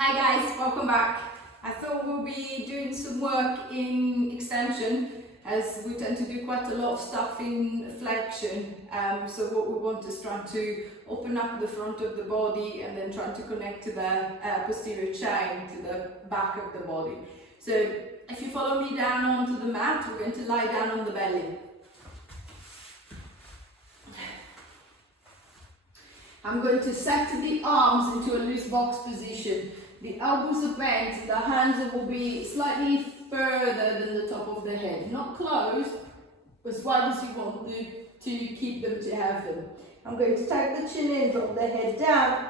Hi guys, welcome back. I thought we'll be doing some work in extension as we tend to do quite a lot of stuff in flexion. So what we want is trying to open up the front of the body and then trying to connect to the posterior chain to the back of the body. So if you follow me down onto the mat, we're going to lie down on the belly. I'm going to set the arms into a loose box position. The elbows are bent, the hands will be slightly further than the top of the head. Not close, as wide as you want to keep them to have them. I'm going to tuck the chin in, drop the head down,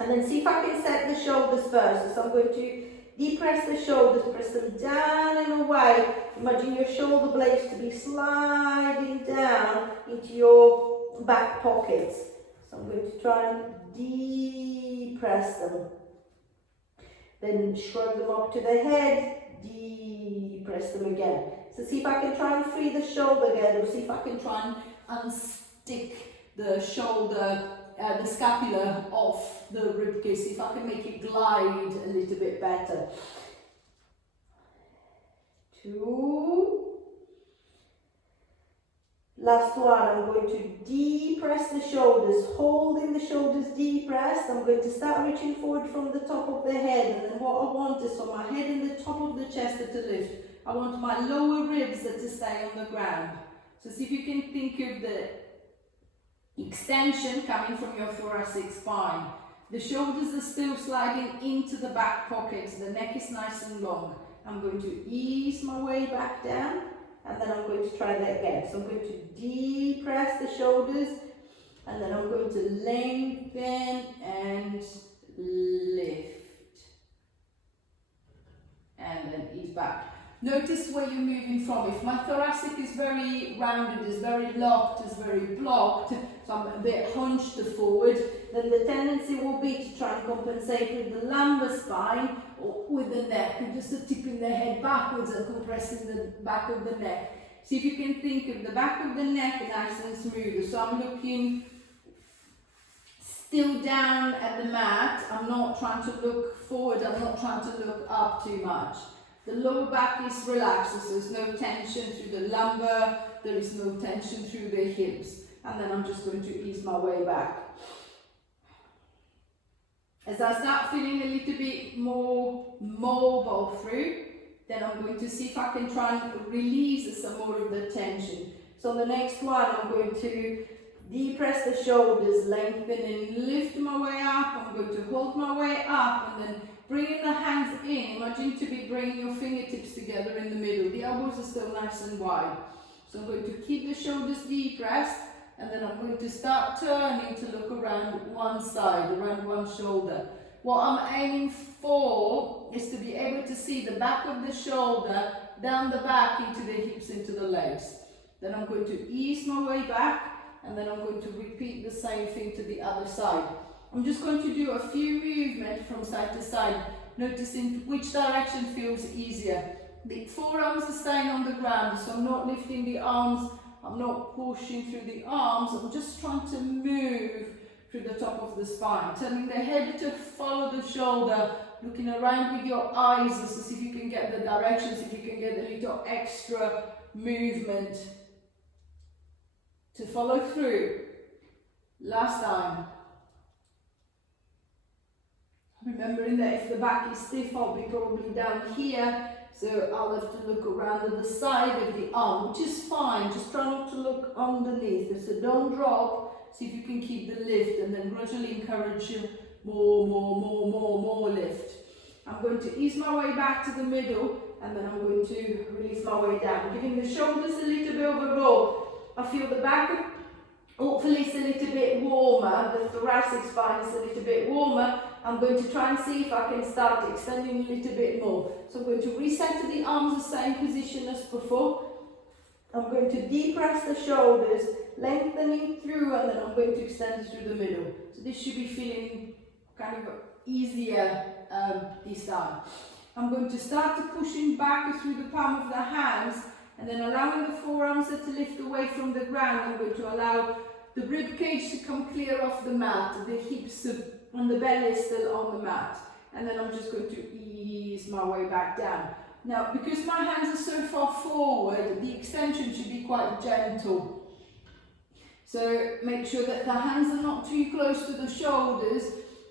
and then see if I can set the shoulders first. So I'm going to depress the shoulders, press them down and away. Imagine your shoulder blades to be sliding down into your back pockets. So I'm going to try and depress them. Then shrug them up to the head, depress them again. So see if I can try and free the shoulder again, or see if I can try and unstick the shoulder, the scapula off the ribcage. See if I can make it glide a little bit better. 2. Last one, I'm going to depress the shoulders, holding the shoulders depressed. I'm going to start reaching forward from the top of the head, and then what I want is for my head and the top of the chest to lift. I want my lower ribs to stay on the ground. So see if you can think of the extension coming from your thoracic spine. The shoulders are still sliding into the back pockets, the neck is nice and long. I'm going to ease my way back down. And then I'm going to try that again. So I'm going to depress the shoulders, and then I'm going to lengthen and lift. And then ease back. Notice where you're moving from. If my thoracic is very rounded, is very locked, is very blocked, so I'm a bit hunched forward, then the tendency will be to try and compensate with the lumbar spine or with the neck, and just tipping the head backwards and compressing the back of the neck. See if you can think of the back of the neck nice and smooth. So I'm looking still down at the mat. I'm not trying to look forward, I'm not trying to look up too much. The lower back is relaxed, so there's no tension through the lumbar, there is no tension through the hips. And then I'm just going to ease my way back. As I start feeling a little bit more mobile through, then I'm going to see if I can try and release some more of the tension. So the next one, I'm going to depress the shoulders, lengthen and lift my way up. I'm going to hold my way up and then bringing the hands in. Imagine to be bringing your fingertips together in the middle. The elbows are still nice and wide. So I'm going to keep the shoulders depressed, and then I'm going to start turning to look around one side, around one shoulder. What I'm aiming for is to be able to see the back of the shoulder, down the back, into the hips, into the legs. Then I'm going to ease my way back, and then I'm going to repeat the same thing to the other side. I'm just going to do a few movements from side to side, noticing which direction feels easier. The forearms are staying on the ground, so I'm not lifting the arms, I'm not pushing through the arms, I'm just trying to move through the top of the spine, turning the head to follow the shoulder, looking around with your eyes to see if you can get the directions, if you can get a little extra movement to follow through. Last time. Remembering that if the back is stiff, I'll be probably down here, so I'll have to look around at the side of the arm, which is fine, just try not to look underneath, so don't drop, see if you can keep the lift, and then gradually encourage you more lift. I'm going to ease my way back to the middle, and then I'm going to release my way down, giving the shoulders a little bit of a roll. I feel the back hopefully it's a little bit warmer, the thoracic spine is a little bit warmer. I'm going to try and see if I can start extending a little bit more. So I'm going to reset to the arms the same position as before. I'm going to depress the shoulders, lengthening through, and then I'm going to extend through the middle. So this should be feeling kind of easier this time. I'm going to start to pushing back through the palm of the hands, and then allowing the forearms to lift away from the ground. I'm going to allow the rib cage to come clear off the mat, the hips and the belly is still on the mat. and then I'm just going to ease my way back down. Now, because my hands are so far forward, the extension should be quite gentle. So make sure that the hands are not too close to the shoulders,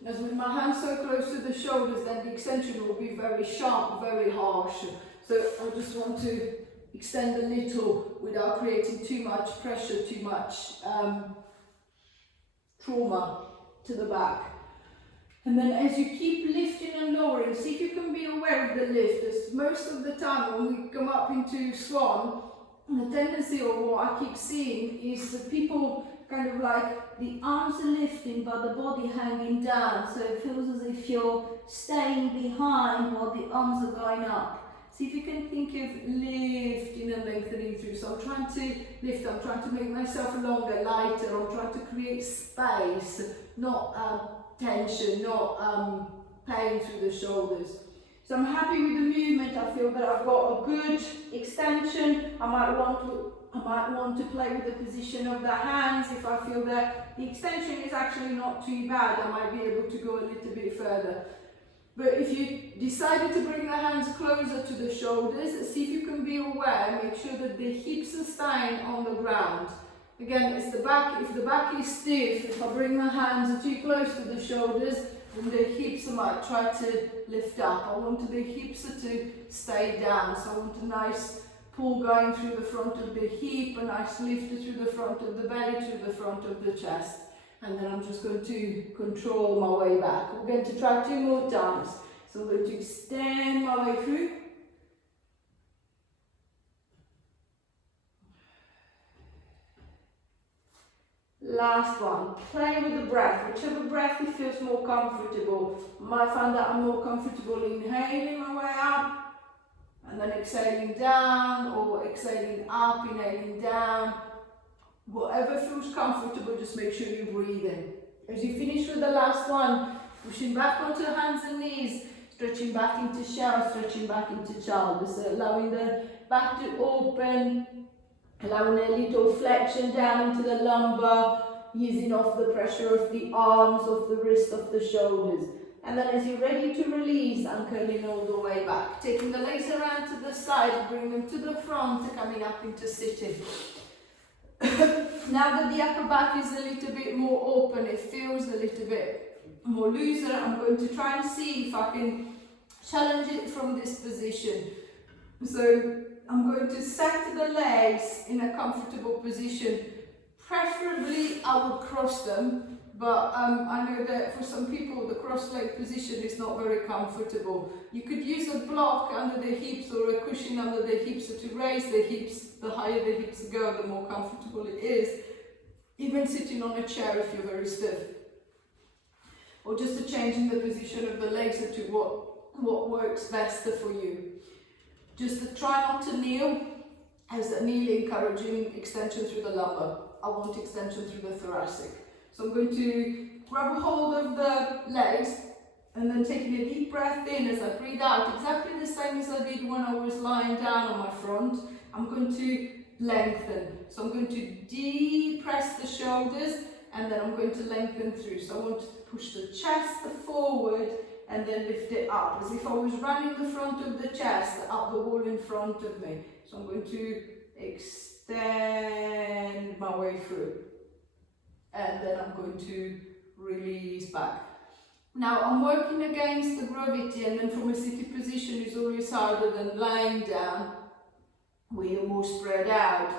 as with my hands so close to the shoulders, then the extension will be very sharp, very harsh. So I just want to extend a little without creating too much pressure, too much trauma to the back. And then as you keep lifting and lowering, see if you can be aware of the lift. As most of the time when we come up into swan, the tendency, or what I keep seeing, is that people kind of like the arms are lifting but the body hanging down. So it feels as if you're staying behind while the arms are going up. See if you can think of lifting and lengthening through. So I'm trying to lift, I'm trying to make myself longer, lighter, I'm trying to create space, not tension, not pain through the shoulders. So I'm happy with the movement. I feel that I've got a good extension. I might want to play with the position of the hands. If I feel that the extension is actually not too bad, I might be able to go a little bit further. But if you decided to bring the hands closer to the shoulders, see if you can be aware, make sure that the hips are staying on the ground. Again, it's the back, if the back is stiff, if I bring the hands too close to the shoulders, then the hips I might try to lift up. I want the hips to stay down, so I want a nice pull going through the front of the hip, a nice lift through the front of the belly, through the front of the chest. And then I'm just going to control my way back. We're going to try 2 more times. So I'm going to extend my way through. Last one. Play with the breath. Whichever breath it feels more comfortable. I might find that I'm more comfortable inhaling my way up, and then exhaling down, or exhaling up, inhaling down. Whatever feels comfortable, just make sure you breathe in. As you finish with the last one, pushing back onto hands and knees, stretching back into shell, stretching back into child. So allowing the back to open, allowing a little flexion down into the lumbar, easing off the pressure of the arms, of the wrist, of the shoulders. And then as you're ready to release, uncurling all the way back. Taking the legs around to the side, bring them to the front, coming up into sitting. Now that the upper back is a little bit more open, it feels a little bit more looser, I'm going to try and see if I can challenge it from this position. So I'm going to set the legs in a comfortable position. Preferably I would cross them, but I know that for some people the cross leg position is not very comfortable. You could use a block under the hips or a cushion under the hips to raise the hips. The higher the hips go, the more comfortable it is. Even sitting on a chair if you're very stiff. Or just a change in the position of the legs to what works best for you. Just to try not to kneel, as a kneel encouraging extension through the lumbar. I want extension through the thoracic. So I'm going to grab a hold of the legs and then taking a deep breath in as I breathe out, exactly the same as I did when I was lying down on my front. I'm going to lengthen. So I'm going to depress the shoulders and then I'm going to lengthen through. So I want to push the chest forward and then lift it up, as if I was running the front of the chest up the wall in front of me. So I'm going to extend my way through. And then I'm going to release back. Now I'm working against the gravity, and then from a sitting position is always harder than lying down, where you're more spread out.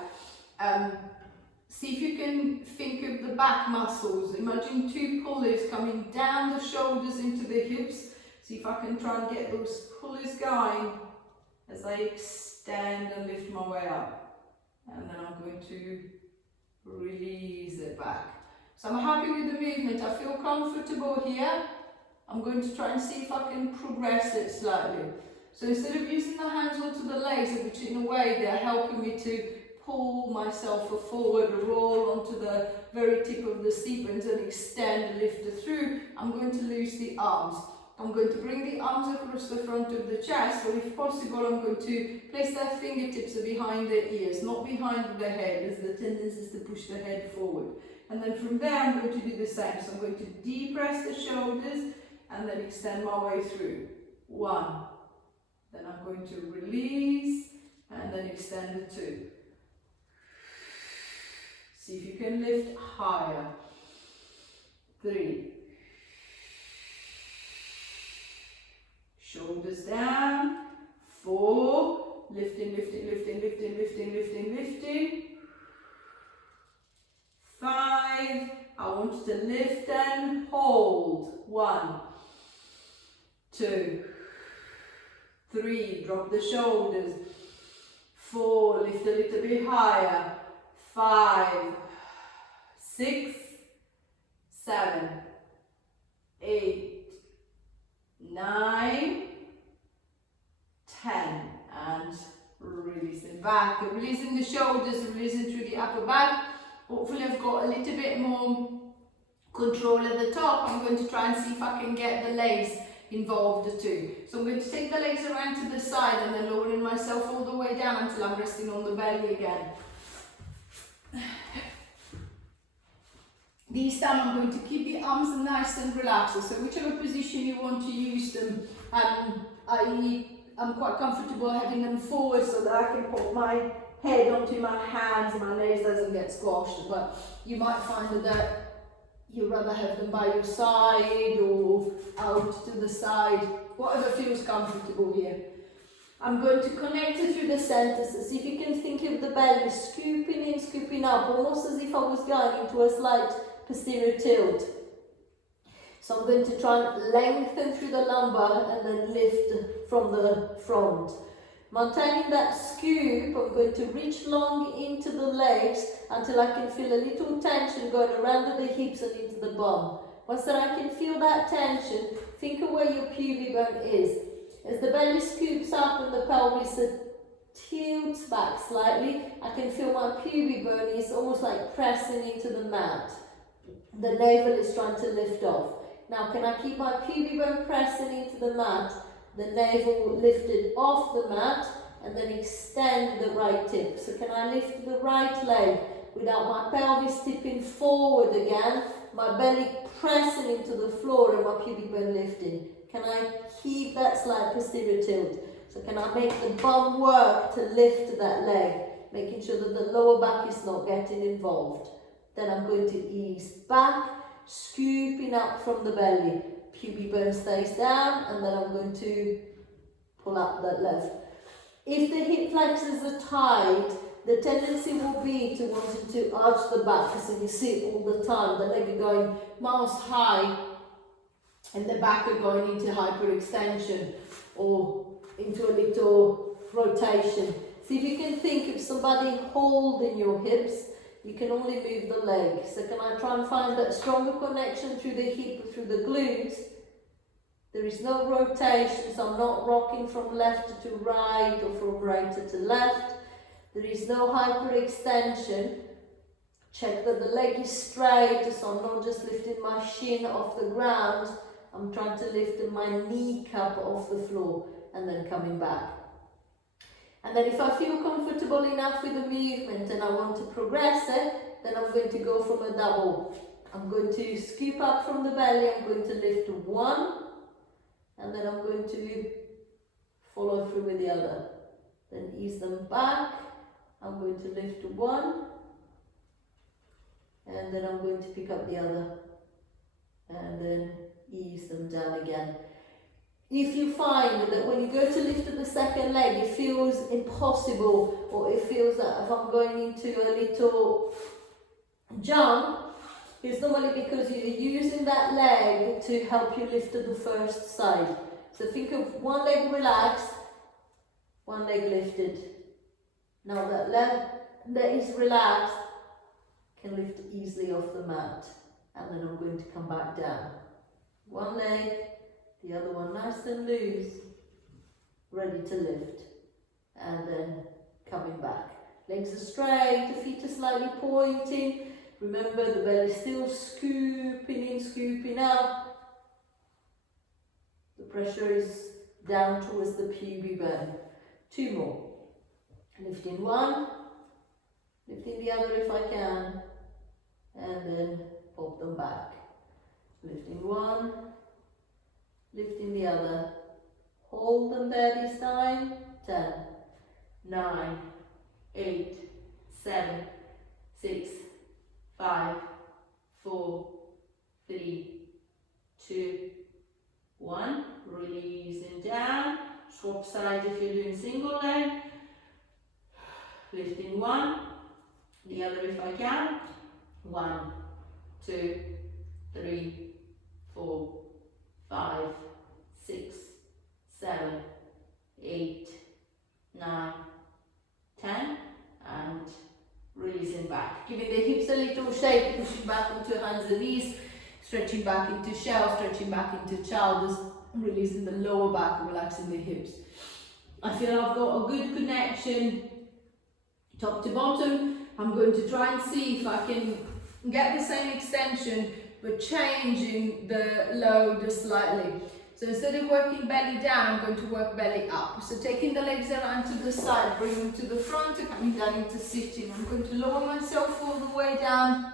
See if you can think of the back muscles. Imagine 2 pulleys coming down the shoulders into the hips. See if I can try and get those pulleys going as I extend and lift my way up. And then I'm going to release it back. So I'm happy with the movement. I feel comfortable here. I'm going to try and see if I can progress it slightly. So instead of using the hands onto the legs, which in a way they're helping me to pull myself forward, roll onto the very tip of the seat bones and extend and lift it through, I'm going to loose the arms. I'm going to bring the arms across the front of the chest, or if possible I'm going to place their fingertips behind their ears, not behind the head, as the tendency is to push the head forward. And then from there I'm going to do the same. So I'm going to depress the shoulders, and then extend my way through. 1. Then I'm going to release and then extend the 2. See if you can lift higher. 3. Shoulders down. 4. Lifting, lifting, lifting, lifting, lifting, lifting, lifting. 5. I want you to lift and hold. 1, 2, 3. Drop the shoulders. 4. Lift a little bit higher. 5, 6, 7, 8, 9, 10. And releasing back. Releasing the shoulders, releasing through the upper back. Hopefully I've got a little bit more control at the top. I'm going to try and see if I can get the legs involved too. So I'm going to take the legs around to the side and then lowering myself all the way down until I'm resting on the belly again. This time I'm going to keep the arms nice and relaxed. So whichever position you want to use them, I'm quite comfortable having them forward so that I can put my head onto my hands and my nose doesn't get squashed. But you might find that you'd rather have them by your side or out to the side, whatever feels comfortable here. I'm going to connect it through the center, so see if you can think of the belly scooping in, scooping up, almost as if I was going into a slight posterior tilt. So I'm going to try and lengthen through the lumbar and then lift from the front. Maintaining that scoop, I'm going to reach long into the legs until I can feel a little tension going around the hips and into the bum. Once that I can feel that tension, think of where your pubic bone is. As the belly scoops up and the pelvis tilts back slightly, I can feel my pubic bone is almost like pressing into the mat. The navel is trying to lift off. Now, can I keep my pubic bone pressing into the mat, the navel lifted off the mat, and then extend the right hip? So can I lift the right leg without my pelvis tipping forward again, my belly pressing into the floor and my pubic bone lifting? Can I keep that slight posterior tilt? So can I make the bum work to lift that leg, making sure that the lower back is not getting involved? Then I'm going to ease back, scooping up from the belly. Pubic bone stays down, and then I'm going to pull up that left. If the hip flexors are tight, the tendency will be to wanting to arch the back, because you see it all the time. The leg are going miles high, and the back are going into hyperextension or into a little rotation. See if you can think of somebody holding your hips. You can only move the leg. So can I try and find that stronger connection through the hip, through the glutes? There is no rotation, so I'm not rocking from left to right or from right to left. There is no hyperextension. Check that the leg is straight, so I'm not just lifting my shin off the ground. I'm trying to lift my kneecap off the floor and then coming back. And then if I feel comfortable enough with the movement and I want to progress it, then I'm going to go from a double. I'm going to scoop up from the belly, I'm going to lift 1, and then I'm going to follow through with the other. Then ease them back, I'm going to lift 1, and then I'm going to pick up the other, and then ease them down again. If you find that when you go to lift the second leg, it feels impossible, or it feels that if I'm going into a little jump, it's normally because you're using that leg to help you lift to the first side. So think of one leg relaxed, one leg lifted. Now that leg that is relaxed can lift easily off the mat, and then I'm going to come back down. One leg, the other one nice and loose, ready to lift, and then coming back. Legs are straight, the feet are slightly pointing. Remember, the belly is still scooping in, scooping out. The pressure is down towards the pubic bone. 2 more. Lifting 1, lifting the other if I can, and then pop them back. Lifting 1, lifting the other. Hold them there this time. 10, 9, 8, 7, 6, 5, 4, 3, 2, 1. Releasing down. Swap sides if you're doing single leg. Lifting one, the other if I can. 1, 2, 3, 4, 5, 6, 7, 8, 9, 10, and releasing back. Giving the hips a little shake, pushing back onto hands and knees, stretching back into shell, stretching back into child, just releasing the lower back, relaxing the hips. I feel I've got a good connection top to bottom. I'm going to try and see if I can get the same extension but changing the load slightly. So instead of working belly down, I'm going to work belly up. So taking the legs around to the side, bring them to the front, and coming down into sitting. I'm going to lower myself all the way down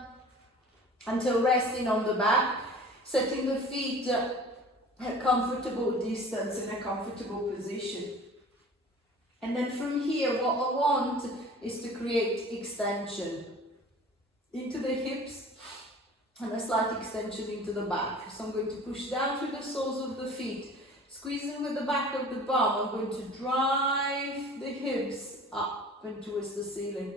until resting on the back, setting the feet at a comfortable distance in a comfortable position. And then from here, what I want is to create extension into the hips and a slight extension into the back. So I'm going to push down through the soles of the feet, squeezing with the back of the bum. I'm going to drive the hips up and towards the ceiling.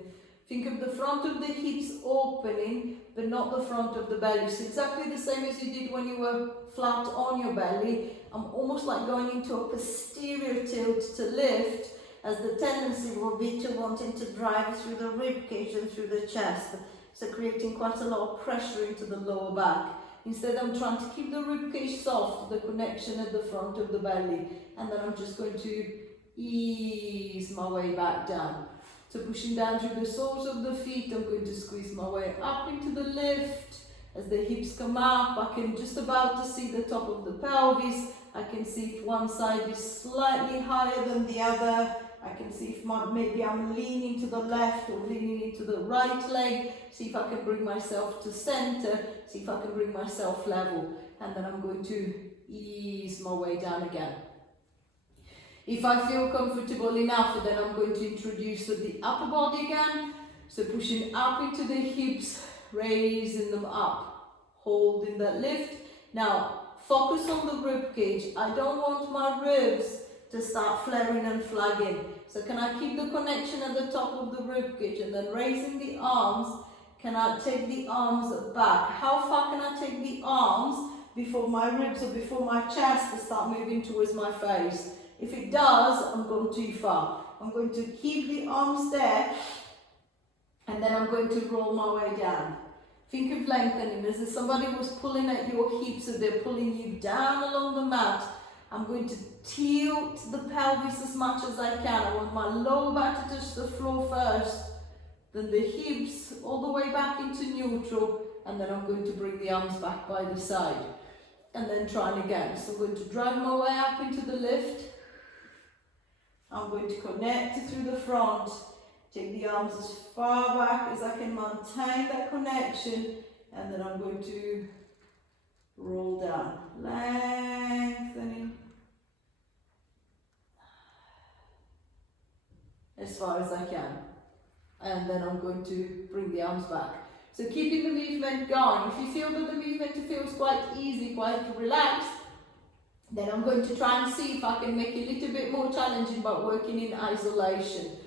Think of the front of the hips opening, but not the front of the belly. So exactly the same as you did when you were flat on your belly. I'm almost like going into a posterior tilt to lift, as the tendency will be to wanting to drive through the rib cage and through the chest. So creating quite a lot of pressure into the lower back. Instead, I'm trying to keep the rib cage soft, the connection at the front of the belly. And then I'm just going to ease my way back down. So pushing down through the soles of the feet, I'm going to squeeze my way up into the lift. As the hips come up, I can just about to see the top of the pelvis. I can see if one side is slightly higher than the other. I can see if maybe I'm leaning to the left or leaning into the right leg. See if I can bring myself to center. See if I can bring myself level. And then I'm going to ease my way down again. If I feel comfortable enough, then I'm going to introduce the upper body again. So pushing up into the hips, raising them up, holding that lift. Now, focus on the rib cage. I don't want my ribs to start flaring and flagging. So can I keep the connection at the top of the rib cage, and then raising the arms, can I take the arms back? How far can I take the arms before my ribs or before my chest start moving towards my face? If it does, I'm going too far. I'm going to keep the arms there, and then I'm going to roll my way down. Think of lengthening as if somebody was pulling at your hips, so they're pulling you down along the mat. I'm going to tilt the pelvis as much as I can. I want my lower back to touch the floor first, then the hips all the way back into neutral, and then I'm going to bring the arms back by the side. And then trying again. So I'm going to drive my way up into the lift. I'm going to connect through the front. Take the arms as far back as I can maintain that connection, and then I'm going to roll down, lengthening as far as I can, and then I'm going to bring the arms back. So keeping the movement going. If you feel that the movement feels quite easy, quite relaxed, then I'm going to try and see if I can make it a little bit more challenging by working in isolation.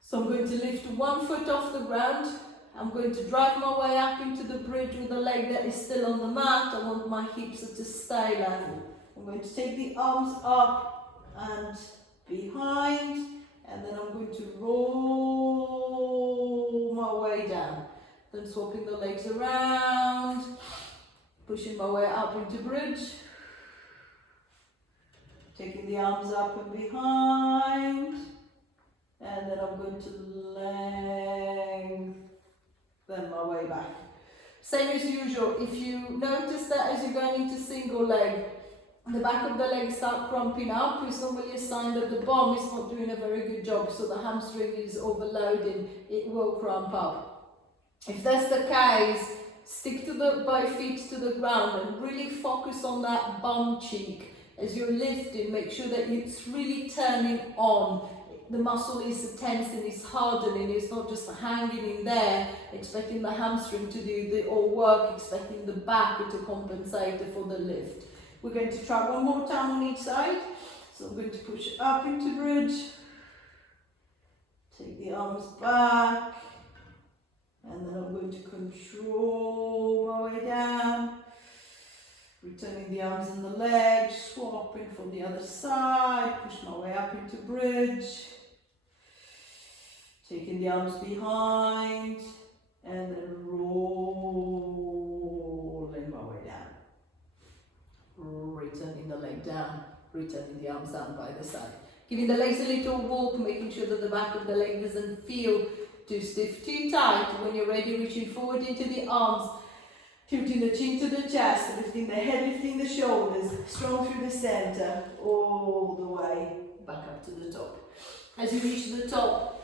So I'm going to lift one foot off the ground. I'm going to drive my way up into the bridge with the leg that is still on the mat. I want my hips to stay level. I'm going to take the arms up and behind, and then I'm going to roll my way down. Then swapping the legs around, pushing my way up into bridge, taking the arms up and behind, and then I'm going to lengthen my way back. Same as usual, if you notice that as you're going into single leg, the back of the legs start cramping up, it's normally a sign that the bum is not doing a very good job, so the hamstring is overloading, it will cramp up. If that's the case, stick to the both feet to the ground and really focus on that bum cheek. As you're lifting, make sure that it's really turning on. The muscle is tense and it's hardening, it's not just hanging in there, expecting the hamstring to do the all work, expecting the back to compensate for the lift. We're going to try one more time on each side. So I'm going to push up into bridge, take the arms back, and then I'm going to control my way down, returning the arms and the legs, swapping for the other side, push my way up into bridge, taking the arms behind, and then rolling my way down. Returning the leg down, returning the arms down by the side. Giving the legs a little walk, making sure that the back of the leg doesn't feel too stiff, too tight. When you're ready, reaching forward into the arms, tilting the chin to the chest, lifting the head, lifting the shoulders, strong through the center, all the way back up to the top. As you reach the top,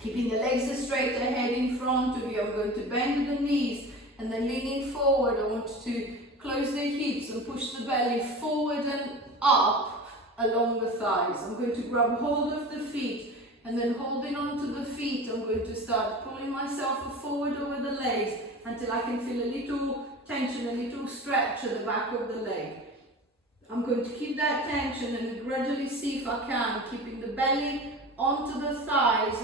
keeping the legs straight ahead in front of you, I'm going to bend the knees and then leaning forward. I want to close the hips and push the belly forward and up along the thighs. I'm going to grab hold of the feet and then holding on to the feet, I'm going to start pulling myself forward over the legs until I can feel a little tension, a little stretch at the back of the leg. I'm going to keep that tension and gradually see if I can, keeping the belly onto the thighs,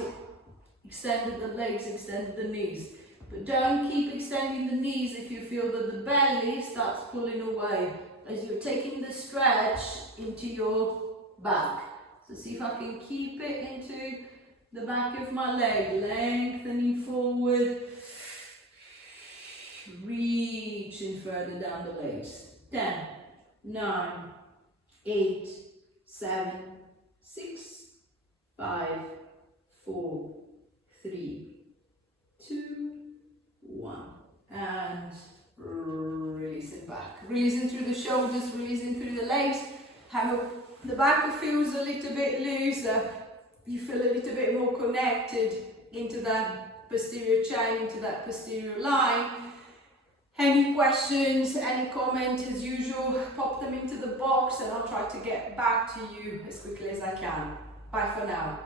extended the legs, extended the knees. But don't keep extending the knees if you feel that the belly starts pulling away, as you're taking the stretch into your back. So see if I can keep it into the back of my leg, lengthening forward, reaching further down the legs. 10, 9, 8, 7, 6, 5, 4, 3, 2, 1, and releasing back. Releasing through the shoulders, releasing through the legs. Have the back feels a little bit looser. You feel a little bit more connected into that posterior chain, into that posterior line. Any questions, any comments, as usual, pop them into the box and I'll try to get back to you as quickly as I can. Bye for now.